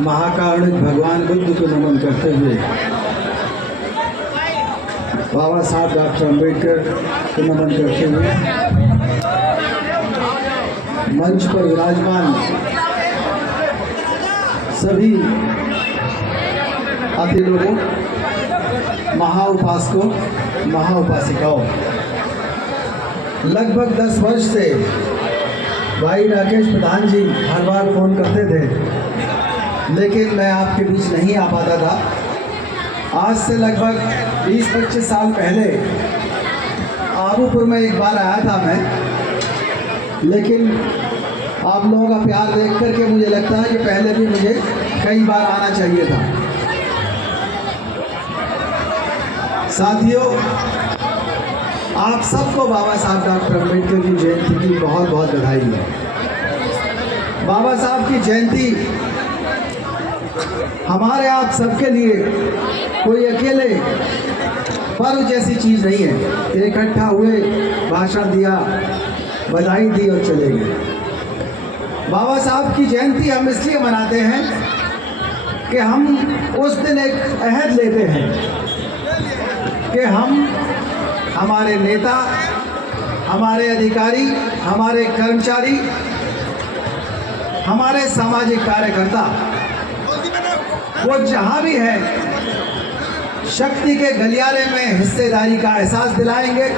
महाकारुणिक भगवान बुद्ध को नमन करते हुए बाबा साहब डॉक्टर अम्बेडकर को नमन करते हुए मंच पर विराजमान सभी आदि लोगों, महाउपासकों, महाउपासिकाओं, लगभग 10 वर्ष से भाई राकेश प्रधान जी हर बार फ़ोन करते थे, लेकिन मैं आपके बीच नहीं आ पाता था। आज से लगभग 20-25 साल पहले आबूपुर में एक बार आया था मैं, लेकिन आप लोगों का प्यार देख करके मुझे लगता है कि पहले भी मुझे कई बार आना चाहिए था। साथियों, आप सबको बाबा साहब डॉक्टर अम्बेडकर की जयंती की बहुत बहुत बधाई है। बाबा साहब की जयंती हमारे आप सबके लिए कोई अकेले पर्व जैसी चीज़ नहीं है। इकट्ठा हुए, भाषण दिया, बधाई दी और चले गए। बाबा साहब की जयंती हम इसलिए मनाते हैं कि हम उस दिन एक अहद लेते हैं कि हम, हमारे नेता, हमारे अधिकारी, हमारे कर्मचारी, हमारे सामाजिक कार्यकर्ता, वो जहाँ भी है शक्ति के गलियारे में हिस्सेदारी का एहसास दिलाएंगे,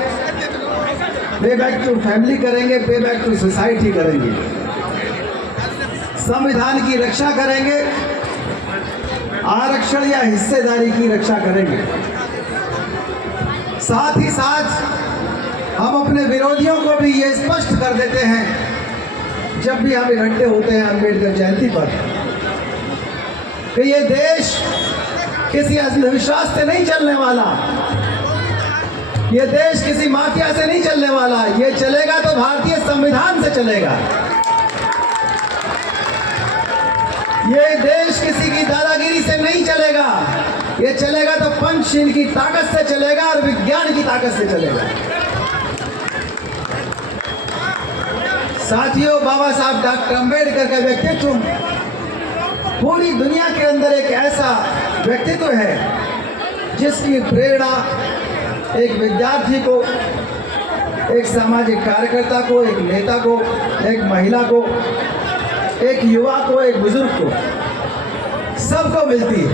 पे बैक टू फैमिली करेंगे, पे बैक टू सोसाइटी करेंगे, संविधान की रक्षा करेंगे, आरक्षण या हिस्सेदारी की रक्षा करेंगे। साथ ही साथ हम अपने विरोधियों को भी ये स्पष्ट कर देते हैं जब भी हम इकट्ठे होते हैं अम्बेडकर जयंती पर कि ये देश किसी अंधविश्वास से नहीं चलने वाला, ये देश किसी माफिया से नहीं चलने वाला। ये चलेगा तो भारतीय संविधान से चलेगा। ये देश किसी की दादागिरी से नहीं चलेगा। ये चलेगा तो पंचशील की ताकत से चलेगा और विज्ञान की ताकत से चलेगा। साथियों, बाबा साहब डॉक्टर अम्बेडकर का व्यक्तित्व पूरी दुनिया के अंदर एक ऐसा व्यक्तित्व है जिसकी प्रेरणा एक विद्यार्थी को, एक सामाजिक कार्यकर्ता को, एक नेता को, एक महिला को, एक युवा को, एक बुजुर्ग को, सबको मिलती है।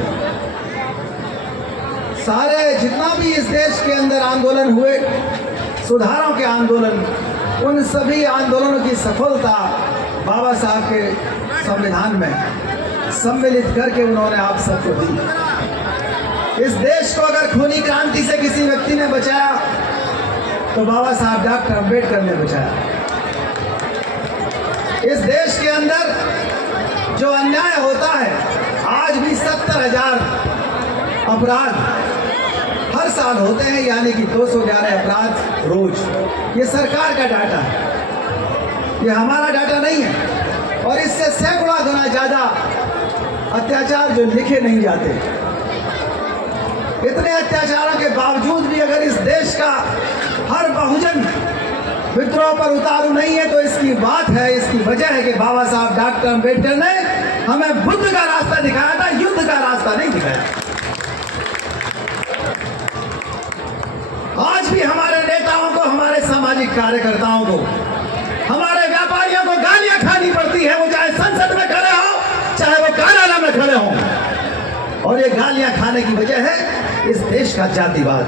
सारे जितना भी इस देश के अंदर आंदोलन हुए, सुधारों के आंदोलन, उन सभी आंदोलनों की सफलता बाबा साहब के संविधान में सम्मिलित करके उन्होंने आप सबको दी। इस देश को अगर खूनी क्रांति से किसी व्यक्ति ने बचाया तो बाबा साहब डॉक्टर अम्बेडकर ने बचाया। इस देश के अंदर जो अन्याय होता है, आज भी 70,000 अपराध हर साल होते हैं, यानी कि 211 अपराध रोज। ये सरकार का डाटा है, ये हमारा डाटा नहीं है। और इससे सैकड़ों गुना ज़्यादा अत्याचार जो लिखे नहीं जाते। इतने अत्याचारों के बावजूद भी अगर इस देश का हर बहुजन विद्रोह पर उतारू नहीं है तो इसकी बात है, इसकी वजह है कि बाबा साहब डॉक्टर अम्बेडकर ने हमें बुद्ध का रास्ता दिखाया था, युद्ध का रास्ता नहीं दिखाया। आज भी हमारे नेताओं को, हमारे सामाजिक कार्यकर्ताओं को, हमारे व्यापारियों को गालियां खानी पड़ती है, वो चाहे संसद में खड़े हो, चाहे वो कार्यालय में खड़े हो। और ये गालियां खाने की वजह है इस देश का जातिवाद।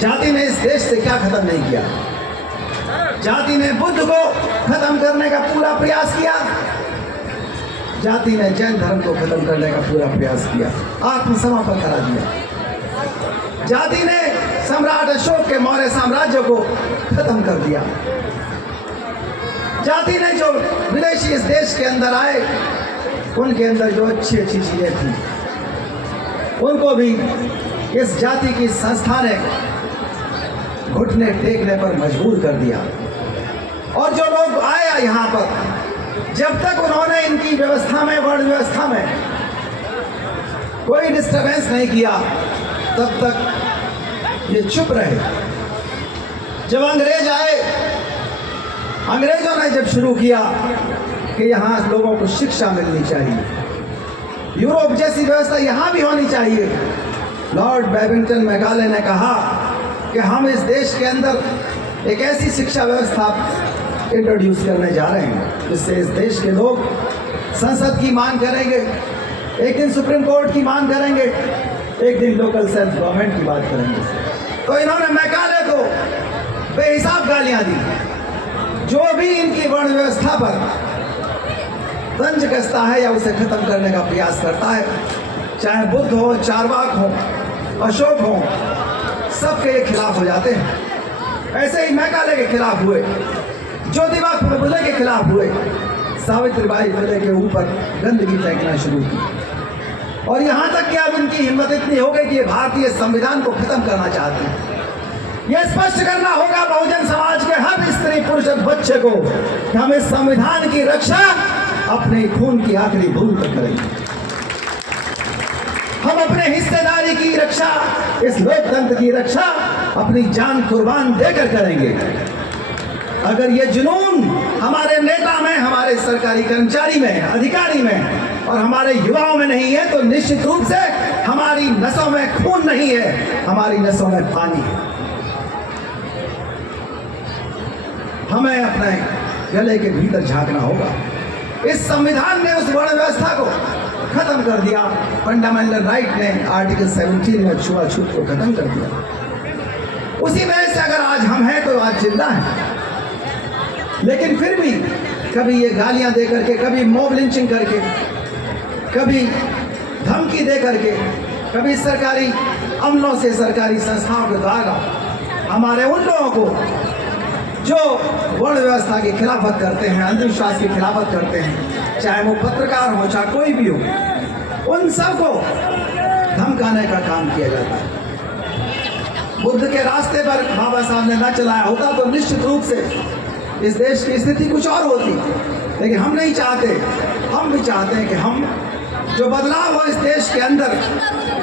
जाति ने इस देश से क्या खत्म नहीं किया। जाति ने बुद्ध को खत्म करने का पूरा प्रयास किया, जाति ने जैन धर्म को खत्म करने का पूरा प्रयास किया, आत्मसमर्पण करा दिया। जाति ने सम्राट अशोक के मौर्य साम्राज्य को खत्म कर दिया। जाति ने जो विदेशी इस देश के अंदर आए, उनके अंदर जो अच्छी अच्छी चीजें थी, उनको भी इस जाति की संस्था ने घुटने टेकने पर मजबूर कर दिया। और जो लोग आए यहाँ पर, जब तक उन्होंने इनकी व्यवस्था में, वर्ण व्यवस्था में कोई डिस्टर्बेंस नहीं किया, तब तक ये चुप रहे। जब अंग्रेज आए, अंग्रेजों ने जब शुरू किया कि यहाँ लोगों को शिक्षा मिलनी चाहिए। यूरोप जैसी व्यवस्था यहाँ भी होनी चाहिए। लॉर्ड बैबिंगटन मैकाले ने कहा कि हम इस देश के अंदर एक ऐसी शिक्षा व्यवस्था इंट्रोड्यूस करने जा रहे हैं जिससे इस देश के लोग संसद की मांग करेंगे, एक दिन सुप्रीम कोर्ट की मांग करेंगे, एक दिन लोकल सेल्फ गवर्नमेंट की बात करेंगे। तो इन्होंने मैकाले को बेहिसाब गालियां दी। जो भी इनकी वर्ण व्यवस्था पर तंज कसता है या उसे खत्म करने का प्रयास करता है, चाहे बुद्ध हो, चारवाक हो, अशोक हो, सबके ये खिलाफ हो जाते हैं। ऐसे ही मैकाले के खिलाफ हुए, ज्योतिबा फुले के खिलाफ हुए, सावित्रीबाई फुले के ऊपर गंदगी फेंकना शुरू की और यहाँ तक कि अब उनकी हिम्मत इतनी हो गई कि ये भारतीय संविधान को खत्म करना चाहते हैं। यह स्पष्ट करना होगा बहुजन समाज के हर स्त्री, पुरुष और बच्चे को कि हम इस संविधान की रक्षा अपने खून की आखिरी बूंद तक करेंगे। हम अपने हिस्सेदारी की रक्षा, इस लोकतंत्र की रक्षा अपनी जान कुर्बान देकर करेंगे। अगर ये जुनून हमारे नेता में, हमारे सरकारी कर्मचारी में, अधिकारी में और हमारे युवाओं में नहीं है तो निश्चित रूप से हमारी नसों में खून नहीं है, हमारी नसों में पानी है। हमें अपने गले के भीतर झांकना होगा। इस संविधान ने उस वर्ण व्यवस्था को खत्म कर दिया। फंडामेंटल राइट ने आर्टिकल 17 में छुआछूत को खत्म कर दिया। उसी वजह से अगर आज हम हैं तो आज जिंदा हैं। लेकिन फिर भी कभी ये गालियां दे करके, कभी मॉब लिंचिंग करके, कभी धमकी दे करके, कभी सरकारी अमलों से, सरकारी संस्थाओं के द्वारा हमारे उन लोगों को जो वर्ण व्यवस्था की खिलाफत करते हैं, अंधविश्वास की खिलाफत करते हैं, चाहे वो पत्रकार हो, चाहे कोई भी हो, उन सबको धमकाने का काम किया जाता है। बुद्ध के रास्ते पर बाबा साहब ने न चलाया होता तो निश्चित रूप से इस देश की स्थिति कुछ और होती। लेकिन हम नहीं चाहते। हम भी चाहते हैं कि हम जो बदलाव हो इस देश के अंदर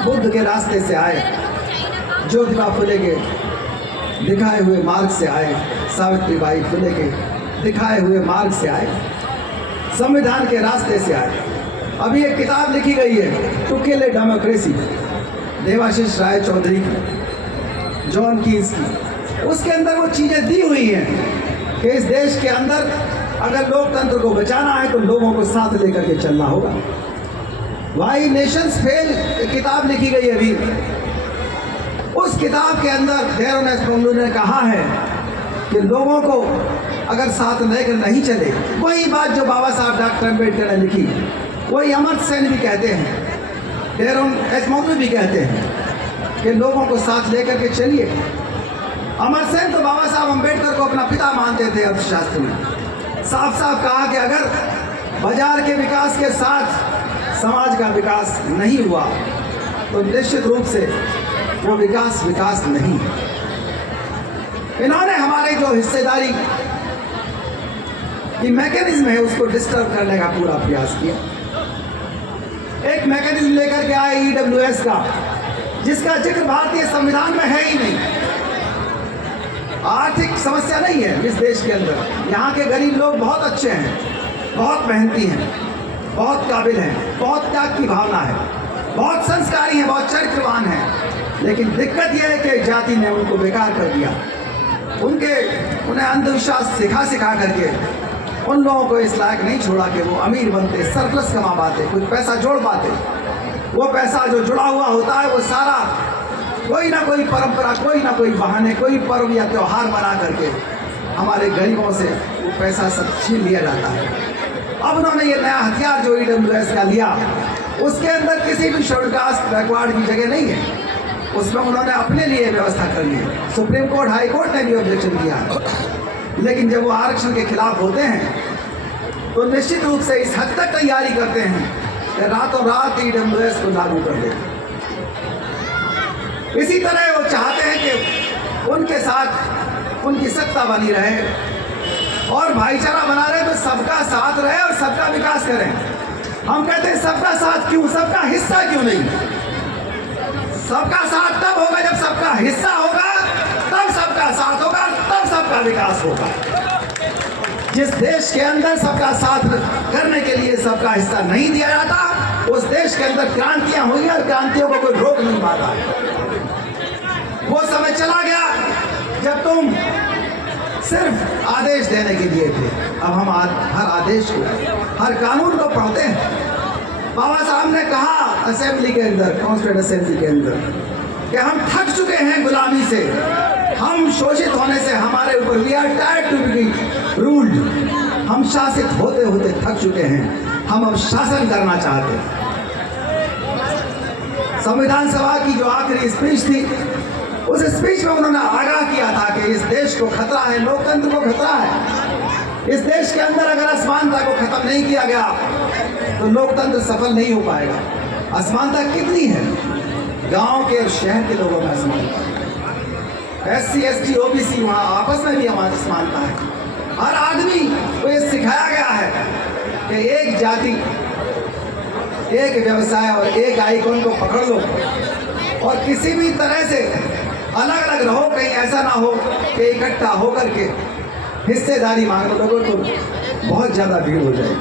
बुद्ध के रास्ते से आए, ज्योतिबा फुले के दिखाए हुए मार्ग से आए, सावित्रीबाई फुले के दिखाए हुए मार्ग से आए, संविधान के रास्ते से आए। अभी एक किताब लिखी गई है, to kill a democracy, Debasish Roy Chowdhury की, जॉन कीन्स की। उसके अंदर वो चीज़ें दी हुई हैं कि इस देश के अंदर अगर लोकतंत्र को बचाना है तो लोगों को साथ लेकर के चलना होगा। वाई नेशंस फेल किताब लिखी गई अभी। उस किताब के अंदर देरों एस ने कहा है कि लोगों को अगर साथ लेकर नहीं चले, वही बात जो बाबा साहब डॉक्टर अम्बेडकर ने लिखी, वही अमर्त्य सेन भी कहते हैं, देरों एस भी कहते हैं कि लोगों को साथ लेकर के चलिए। अमर्त्य सेन तो बाबा साहब अम्बेडकर को अपना पिता मानते थे अर्थशास्त्र में। साफ साफ कहा कि अगर बाजार के विकास के साथ समाज का विकास नहीं हुआ तो निश्चित रूप से वो विकास नहीं है। इन्होंने हमारे जो हिस्सेदारी की मैकेनिज्म है उसको डिस्टर्ब करने का पूरा प्रयास किया। एक मैकेनिज्म लेकर के आए EWS का, जिसका जिक्र भारतीय संविधान में है ही नहीं। आर्थिक समस्या नहीं है इस देश के अंदर। यहाँ के गरीब लोग बहुत अच्छे हैं, बहुत मेहनती हैं, बहुत काबिल हैं, बहुत त्याग की भावना है, बहुत संस्कारी हैं, बहुत चरित्रवान हैं। लेकिन दिक्कत यह है कि जाति ने उनको बेकार कर दिया। उन्हें अंधविश्वास सिखा करके उन लोगों को इस लायक नहीं छोड़ा कि वो अमीर बनते, सरप्लस कमा पाते, कुछ पैसा जोड़ पाते। वो पैसा जो जुड़ा हुआ होता है वो सारा कोई ना कोई परंपरा, कोई ना कोई बहाने, कोई पर्व या त्यौहार बना करके हमारे गरीबों से वो पैसा सब छीन लिया जाता है। अब उन्होंने ये नया हथियार जो EWS का लिया, उसके अंदर किसी भी शेड्यूल कास्ट बैकवर्ड की जगह नहीं है। उसमें उन्होंने अपने लिए व्यवस्था कर ली है। सुप्रीम कोर्ट, हाई कोर्ट ने भी ऑब्जेक्शन किया है। लेकिन जब वो आरक्षण के खिलाफ होते हैं तो निश्चित रूप से इस हद तक तैयारी करते हैं कि रातों रात EWS को लागू कर दें। इसी तरह वो चाहते हैं कि उनके साथ उनकी सत्ता बनी रहे और भाईचारा बना रहे, तो सबका साथ रहे और सबका विकास करें। हम कहते हैं सबका साथ क्यों, सबका हिस्सा क्यों नहीं? सबका साथ तब होगा जब सबका हिस्सा होगा, तब सबका साथ होगा, तब सबका विकास होगा। जिस देश के अंदर सबका साथ करने के लिए सबका हिस्सा नहीं दिया जाता, उस देश के अंदर क्रांतियां हुई और क्रांतियों को कोई रोक नहीं पाता। वो समय चला गया जब तुम सिर्फ आदेश देने के लिए थे। अब हम हर आदेश को, हर कानून को पढ़ते हैं। बाबा साहब ने कहा असेंबली के अंदर, कॉन्स्टिट्यूएंट असेंबली के अंदर, कि हम थक चुके हैं गुलामी से, हम शोषित होने से, हमारे ऊपर we are tired to be ruled. हम शासित होते होते थक चुके हैं, हम अब शासन करना चाहते हैं। संविधान सभा की जो आखिरी स्पीच थी, उस स्पीच में उन्होंने आगाह किया था कि इस देश को खतरा है, लोकतंत्र को खतरा है। इस देश के अंदर अगर असमानता को खत्म नहीं किया गया तो लोकतंत्र सफल नहीं हो पाएगा। असमानता कितनी है? गांव के और शहर के लोगों में असमानता, SC ST OBC वहाँ आपस में भी हमारी असमानता है। हर आदमी को ये सिखाया गया है कि एक जाति, एक व्यवसाय और एक आइकॉन को पकड़ लो और किसी भी तरह से अलग अलग रहो, कहीं ऐसा ना हो कि इकट्ठा होकर के हिस्सेदारी मांग लोगों तो बहुत ज़्यादा भीड़ हो जाएगी।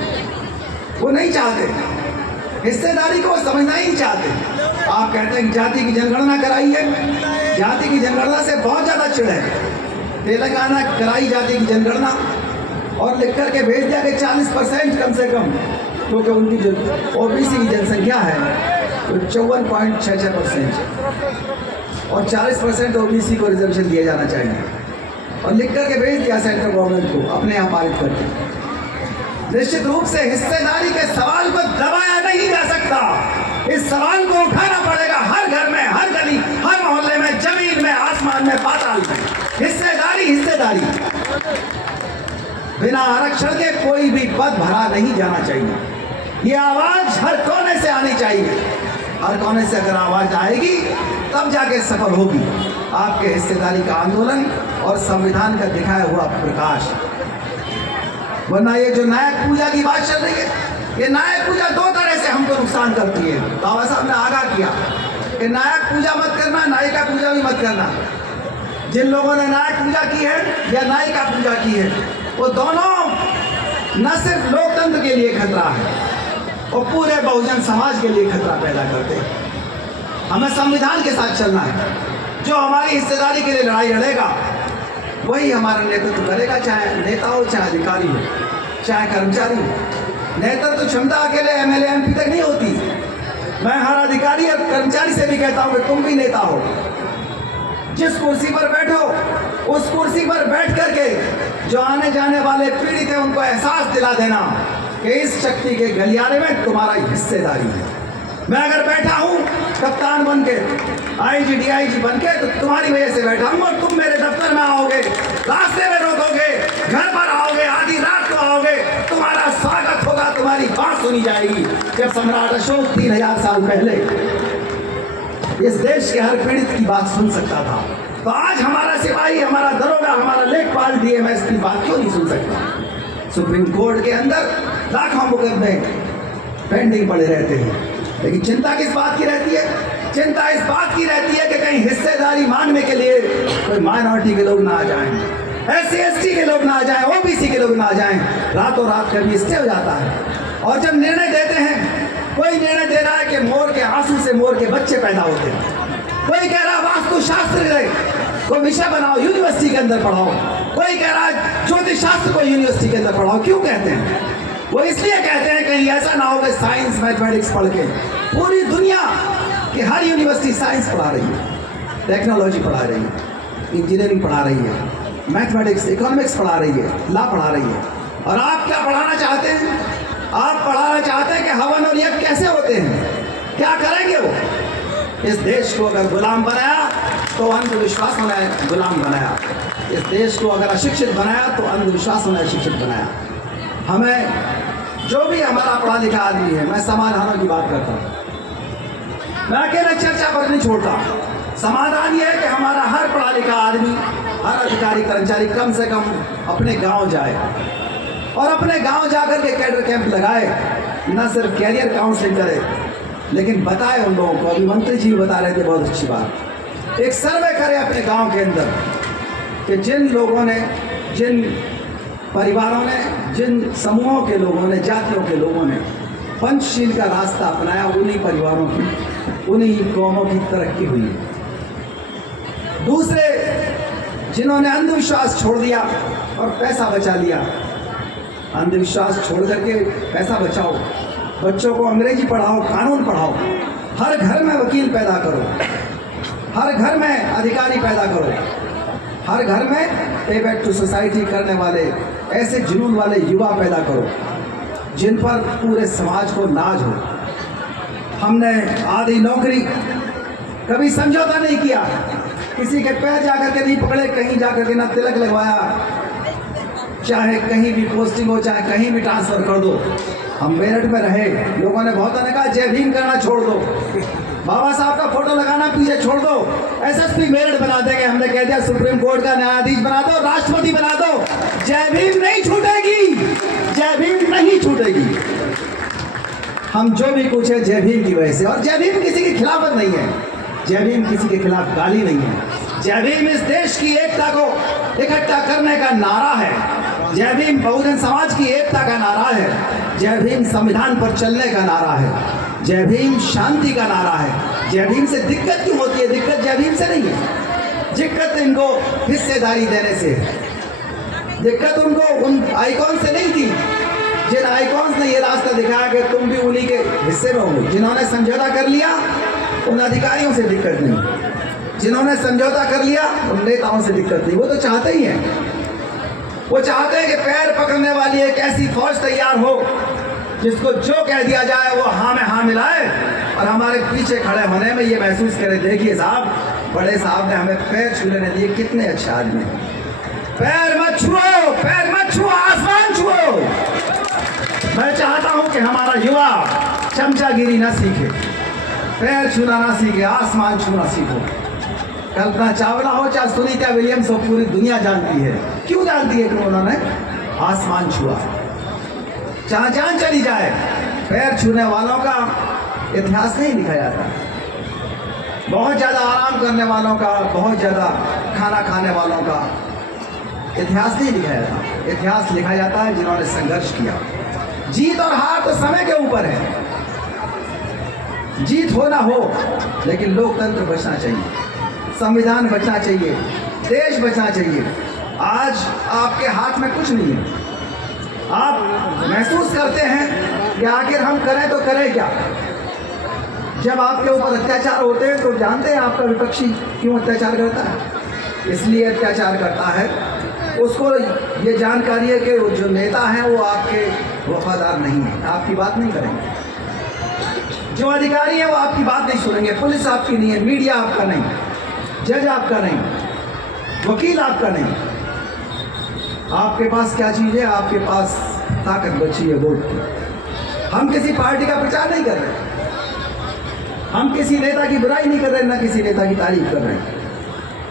वो नहीं चाहते, हिस्सेदारी को समझना ही नहीं चाहते। आप कहते हैं जाति की जनगणना कराई है, जाति की जनगणना से बहुत ज़्यादा चिढ़ है। तेलंगाना कराई जाति की जनगणना और लिख करके भेज दिया कि 40% कम से कम, क्योंकि उनकी जो OBC की जनसंख्या है वो 54.66% और 40% OBC को रिजर्वेशन दिया जाना चाहिए, और लिख करके भेज दिया सेंट्रल गवर्नमेंट को अपने यहाँ पारित करके। निश्चित रूप से हिस्सेदारी के सवाल को दबाया नहीं जा सकता। इस सवाल को उठाना पड़ेगा हर घर में, हर गली, हर मोहल्ले में, जमीन में, आसमान में, पाताल में। हिस्सेदारी, हिस्सेदारी। बिना आरक्षण के कोई भी पद भरा नहीं जाना चाहिए। ये आवाज हर कोने से आनी चाहिए। हर कोने से अगर आवाज आएगी तब जाके सफल होगी आपके हिस्सेदारी का आंदोलन और संविधान का दिखाया हुआ प्रकाश। वरना ये जो नायक पूजा की बात चल रही है, ये नायक पूजा दो तरह से हमको नुकसान करती है। बाबा साहब ने आगाह किया कि नायक पूजा मत करना, नायिका पूजा भी मत करना। जिन लोगों ने नायक पूजा की है या नायिका पूजा की है, वो दोनों न सिर्फ लोकतंत्र के लिए खतरा है और पूरे बहुजन समाज के लिए खतरा पैदा करते हैं। हमें संविधान के साथ चलना है। जो हमारी हिस्सेदारी के लिए लड़ाई लड़ेगा वही हमारा नेतृत्व करेगा, चाहे नेता हो, चाहे अधिकारी हो, चाहे कर्मचारी हो। नेतृत्व क्षमता अकेले MLA MP तक नहीं होती। मैं हर अधिकारी और कर्मचारी से भी कहता हूँ कि तुम भी नेता हो। जिस कुर्सी पर बैठो उस कुर्सी पर बैठ करके जो आने जाने वाले पीड़ित हैं उनको एहसास दिला देना कि इस शक्ति के गलियारे में तुम्हारा हिस्सेदारी है। मैं अगर बैठा हूँ कप्तान बन के, IG DIG बन के, तो तुम्हारी वजह से बैठा हूँ और तुम मेरे दफ्तर में आओगे, रास्ते में रोकोगे, घर पर आओगे, आधी रात को आओगे, तुम्हारा स्वागत होगा, तुम्हारी बात सुनी जाएगी। जब सम्राट अशोक 3000 साल पहले इस देश के हर पीड़ित की बात सुन सकता था, तो आज हमारा सिपाही, हमारा दरोगा, हमारा लेखपाल DMS की बात क्यों नहीं सुन सकता? सुप्रीम कोर्ट के अंदर लाखों मुकदमे पेंडिंग पड़े रहते हैं, लेकिन चिंता किस बात की रहती है? चिंता इस बात की रहती है कि कहीं हिस्सेदारी मांगने के लिए कोई माइनॉरिटी के लोग ना आ जाएं, SC ST के लोग ना आ जाएं, OBC के लोग ना आ जाएं। रातों रात कभी स्टे हो जाता है। और जब निर्णय देते हैं, कोई निर्णय दे रहा है कि मोर के आंसू से मोर के बच्चे पैदा होते हैं, कोई कह रहा है वास्तुशास्त्र को विषय बनाओ, यूनिवर्सिटी के अंदर पढ़ाओ, कोई कह रहा है ज्योतिष शास्त्र को यूनिवर्सिटी के अंदर पढ़ाओ। क्यों कहते हैं? वो इसलिए कहते हैं कहीं ऐसा ना हो कि साइंस मैथमेटिक्स पढ़ के पूरी दुनिया की हर यूनिवर्सिटी साइंस पढ़ा रही है, टेक्नोलॉजी पढ़ा रही है, इंजीनियरिंग पढ़ा रही है, मैथमेटिक्स, इकोनॉमिक्स पढ़ा रही है, लॉ पढ़ा रही है। और आप क्या पढ़ाना चाहते हैं? आप पढ़ाना चाहते हैं कि हवन और यज्ञ कैसे होते हैं, क्या करेंगे वो? इस देश को अगर गुलाम बनाया तो अंधविश्वास ने गुलाम बनाया। इस देश को अगर अशिक्षित बनाया तो अंधविश्वास ने अशिक्षित बनाया। हमें जो भी हमारा पढ़ा लिखा आदमी है, मैं समाधानों की बात करता हूँ, मैं अकेले चर्चा पर नहीं छोड़ता। समाधान ये है कि हमारा हर पढ़ा लिखा आदमी, हर अधिकारी कर्मचारी कम से कम अपने गांव जाए और अपने गांव जाकर के कैडर कैंप लगाए। न सिर्फ कैरियर काउंसलिंग करे लेकिन बताए उन लोगों को। अभी मंत्री जी बता रहे थे, बहुत अच्छी बात, एक सर्वे करे अपने गांव के अंदर कि जिन लोगों ने, जिन परिवारों ने, जिन समूहों के लोगों ने, जातियों के लोगों ने पंचशील का रास्ता अपनाया, उन्हीं परिवारों की, उन्हीं कौमों की तरक्की हुई। दूसरे जिन्होंने अंधविश्वास छोड़ दिया और पैसा बचा लिया, अंधविश्वास छोड़ करके पैसा बचाओ, बच्चों को अंग्रेजी पढ़ाओ, कानून पढ़ाओ, हर घर में वकील पैदा करो, हर घर में अधिकारी पैदा करो, हर घर में पे बैक टू सोसाइटी करने वाले ऐसे जुनून वाले युवा पैदा करो जिन पर पूरे समाज को नाज हो। हमने आधी नौकरी, कभी समझौता नहीं किया, किसी के पैर जाकर के नहीं पकड़े, कहीं जाकर के ना तिलक लगवाया, चाहे कहीं भी पोस्टिंग हो, चाहे कहीं भी ट्रांसफर कर दो। हम मेरठ में रहे, लोगों ने बहुत ने कहा जय भीम करना छोड़ दो, बाबा साहब का फोटो लगाना पीछे छोड़ दो, एसएसपी मेरठ बना देंगे। हमने कह दिया सुप्रीम कोर्ट का न्यायाधीश बना दो, राष्ट्रपति बना दो, जय भीम नहीं छूटेगी, जय भीम नहीं छूटेगी। हम जो भी कुछ है जय भीम की वजह से, और जय भीम किसी की खिलाफत नहीं है, जय भीम किसी के खिलाफ गाली नहीं है। जय भीम इस देश की एकता को इकट्ठा करने का नारा है, जय भीम बहुजन समाज की एकता का नारा है, जय भीम संविधान पर चलने का नारा है, जय भीम शांति का नारा है। जय भीम से दिक्कत क्यों होती है? दिक्कत जय भीम से नहीं है, दिक्कत इनको हिस्सेदारी देने से, दिक्कत उनको उन आइकॉन से नहीं थी जिन आइकॉन्स ने ये रास्ता दिखाया कि तुम भी उन्हीं के हिस्से में होंगे। जिन्होंने समझौता कर लिया उन अधिकारियों से दिक्कत नहीं, जिन्होंने समझौता कर लिया उन नेताओं से दिक्कत नहीं। वो तो चाहते ही हैं, वो चाहते हैं कि पैर पकड़ने वाली एक ऐसी फौज तैयार हो जिसको जो कह दिया जाए वो हाँ में हाँ मिलाए और हमारे पीछे खड़े होने में ये महसूस करे, देखिए साहब, बड़े साहब ने हमें पैर छूने नहीं दिए, कितने अच्छे आदमी। पैर मत छुओ, पैर मत छुओ, आसमान छुओ। मैं चाहता हूं कि हमारा युवा चमचागिरी ना सीखे, पैर छूना ना सीखे, आसमान छूना सीखो। कल्पना चावला हो चाहे सुनीता विलियम्स हो, पूरी दुनिया जानती है। क्यों जानती है? कि उन्होंने आसमान छुआ। जहां जान चली जाए, पैर छूने वालों का इतिहास नहीं लिखा जाता। बहुत ज्यादा आराम करने वालों का, बहुत ज्यादा खाना खाने वालों का इतिहास नहीं लिखा जाता। इतिहास लिखा जाता है जिन्होंने संघर्ष किया। जीत और हार तो समय के ऊपर है, जीत हो ना हो, लेकिन लोकतंत्र बचना चाहिए, संविधान बचना चाहिए, देश बचना चाहिए। आज आपके हाथ में कुछ नहीं है। आप महसूस करते हैं कि आखिर हम करें तो करें क्या। जब आपके ऊपर अत्याचार होते हैं तो जानते हैं आपका विपक्षी क्यों अत्याचार करता है। इसलिए अत्याचार करता है, उसको ये जानकारी है कि जो नेता हैं वो आपके वफादार नहीं है, आपकी बात नहीं करेंगे। जो अधिकारी हैं वो आपकी बात नहीं सुनेंगे, पुलिस आपकी नहीं है, मीडिया आपका नहीं, जज आपका नहीं, वकील आपका नहीं। आपके पास क्या चीज़ है? आपके पास ताकत बची है वोट की। हम किसी पार्टी का प्रचार नहीं कर रहे, हम किसी नेता की बुराई नहीं कर रहे, ना किसी नेता की तारीफ कर रहे हैं,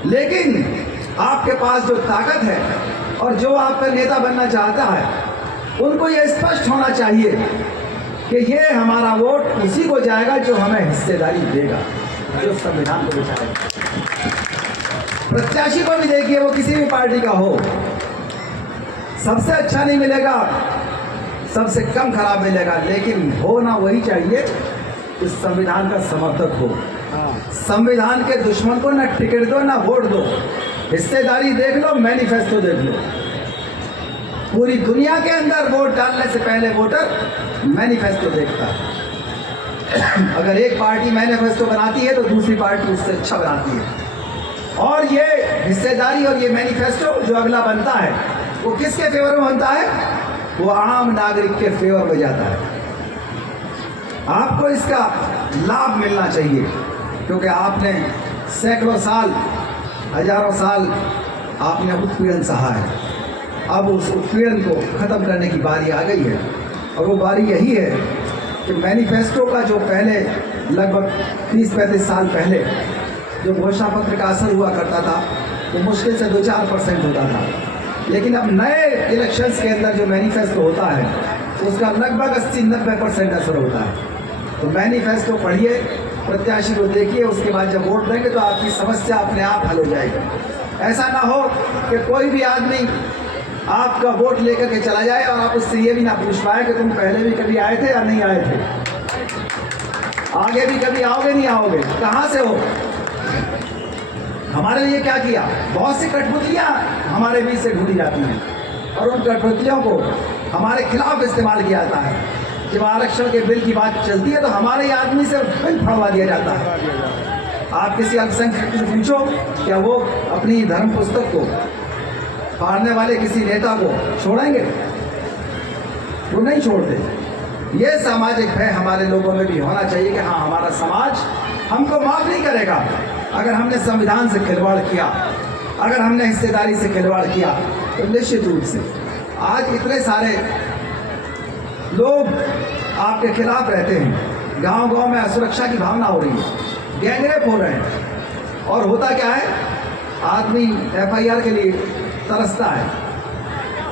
लेकिन आपके पास जो ताकत है और जो आपका नेता बनना चाहता है, उनको ये स्पष्ट होना चाहिए कि ये हमारा वोट उसी को जाएगा जो हमें हिस्सेदारी देगा, जो संविधान को बचाएगा। प्रत्याशी को भी देखिए, वो किसी भी पार्टी का हो, सबसे अच्छा नहीं मिलेगा, सबसे कम खराब मिलेगा, लेकिन होना वही चाहिए इस संविधान का समर्थक हो। संविधान के दुश्मन को ना टिकट दो ना वोट दो, हिस्सेदारी देख लो, मैनिफेस्टो देख लो। पूरी दुनिया के अंदर वोट डालने से पहले वोटर मैनिफेस्टो देखता है। अगर एक पार्टी मैनिफेस्टो बनाती है तो दूसरी पार्टी उससे अच्छा बनाती है। और ये हिस्सेदारी और ये मैनिफेस्टो जो अगला बनता है वो किसके फेवर में बनता है? वो आम नागरिक के फेवर में जाता है। आपको इसका लाभ मिलना चाहिए, क्योंकि आपने सैकड़ों साल, हजारों साल आपने उत्पीड़न सहा है। अब उस उत्पीड़न को ख़त्म करने की बारी आ गई है, और वो बारी यही है कि मैनिफेस्टो का जो पहले लगभग 30-35 साल पहले जो घोषणा पत्र का असर हुआ करता था वो मुश्किल से 2-4% होता था, लेकिन अब नए इलेक्शंस के अंदर जो मैनिफेस्टो होता है उसका लगभग 80-90% असर होता है। तो मैनिफेस्टो पढ़िए, प्रत्याशी को देखिए, उसके बाद जब वोट देंगे तो आपकी समस्या अपने आप हल हो जाएगी। ऐसा ना हो कि कोई भी आदमी आपका वोट लेकर के चला जाए और आप उससे ये भी ना पूछ पाए कि तुम पहले भी कभी आए थे या नहीं आए थे, आगे भी कभी आओगे नहीं आओगे, कहाँ से हो, हमारे लिए क्या किया। बहुत सी कठपुतलियां हमारे बीच से ढूंढी जाती हैं और उन कठपुतलियों को हमारे खिलाफ इस्तेमाल किया जाता है। जब आरक्षण के बिल की बात चलती है तो हमारे ही आदमी से बिल फड़वा दिया जाता है। आप किसी अल्पसंख्यक से पूछो, क्या वो अपनी धर्म पुस्तक को फाड़ने वाले किसी नेता को छोड़ेंगे? वो नहीं छोड़ते। ये सामाजिक भय हमारे लोगों में भी होना चाहिए कि हाँ, हमारा समाज हमको माफ नहीं करेगा अगर हमने संविधान से खिलवाड़ किया, अगर हमने हिस्सेदारी से खिलवाड़ किया। तो निश्चित रूप से आज इतने सारे लोग आपके खिलाफ रहते हैं, गांव-गांव में असुरक्षा की भावना हो रही है, गैंगरेप हो रहे हैं, और होता क्या है, आदमी एफआईआर के लिए तरसता है।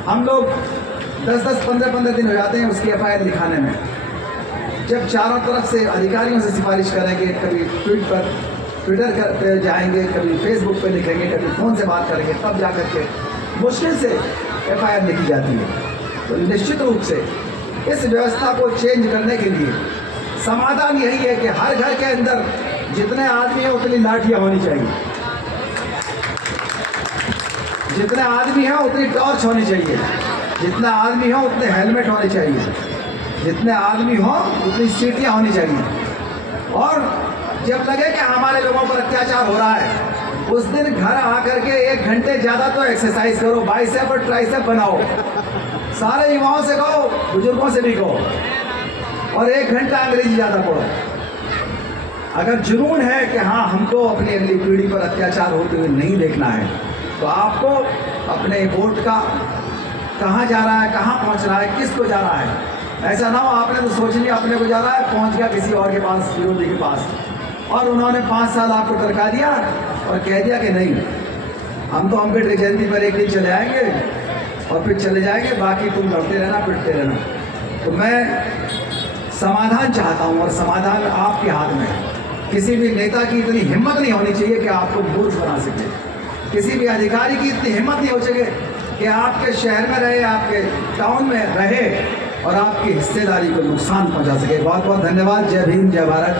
हम लोग 10-10, 15-15 दिन हो जाते हैं उसकी एफआईआर लिखाने में। जब चारों तरफ से अधिकारियों से सिफारिश करेंगे, कभी ट्विटर पे जाएंगे, कभी फेसबुक पे लिखेंगे, कभी फ़ोन से बात करेंगे, तब जा कर के मुश्किल से एफआईआर लिखी जाती है। तो निश्चित रूप से इस व्यवस्था को चेंज करने के लिए समाधान यही है कि हर घर के अंदर जितने आदमी हैं उतनी लाठियाँ होनी चाहिए, जितने आदमी हैं उतनी टॉर्च होनी चाहिए, जितने आदमी हों उतने हेलमेट होने चाहिए, जितने आदमी हों उतनी सीटियाँ होनी चाहिए। और जब लगे कि हमारे लोगों पर अत्याचार हो रहा है, उस दिन घर आकर के 1 घंटे ज़्यादा तो एक्सरसाइज करो, बाइसेप और ट्राइसेप बनाओ, सारे युवाओं से कहो, बुजुर्गों से भी कहो, और 1 घंटा अंग्रेजी ज़्यादा पढ़ो। अगर जुनून है कि हाँ, हमको अपनी अगली पीढ़ी पर अत्याचार होते हुए नहीं देखना है, तो आपको अपने वोट का कहाँ जा रहा है, कहाँ पहुँच रहा है, किसको जा रहा है, ऐसा ना हो आपने तो सोच लिया अपने को जा रहा है, पहुँच गया किसी और के पास, विरोधी के पास, और उन्होंने 5 साल आपको टरका दिया और कह दिया कि नहीं, हम तो अम्बेडकर जयंती पर एक दिन चले आएंगे और फिर चले जाएंगे, बाकी तुम लड़ते रहना, पिटते रहना। तो मैं समाधान चाहता हूँ और समाधान आपके हाथ में है। किसी भी नेता की इतनी हिम्मत नहीं होनी चाहिए कि आपको मूर्ख बना सके, किसी भी अधिकारी की इतनी हिम्मत नहीं हो सके कि आपके शहर में रहे, आपके टाउन में रहे और आपकी हिस्सेदारी को नुकसान पहुंचा सके। बहुत बहुत धन्यवाद। जय भीम, जय भारत।